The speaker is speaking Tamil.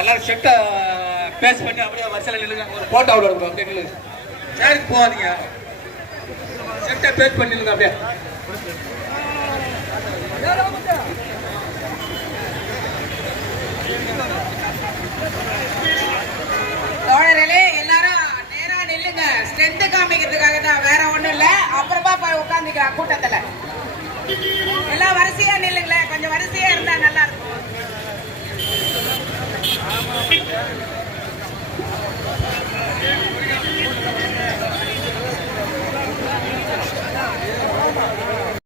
எல்லாரும் செட்டை பேஸ் பண்ணி அப்படியே வரிசையில் நில்லுங்க. ஒரு போட்டோ அவ்வளோ இருக்கும். அப்படியே நில்லுங்க. சேருக்கு போகாதீங்க. செட்டை பேஸ் பண்ணி நில்லுங்க. அப்படியே தோழர்களே எல்லாரும் நேரா நில்லுங்க. ஸ்ட்ரென்த் காமிக்கிறதுக்காக தான், வேற ஒண்ணும் இல்ல. அப்புறமா போய் உட்காந்துக்கலாம் கூட்டத்துல. எல்லாம் வரிசையா நில்லுங்களேன். கொஞ்சம் வரிசையா இருந்தா நல்லா இருக்கும்.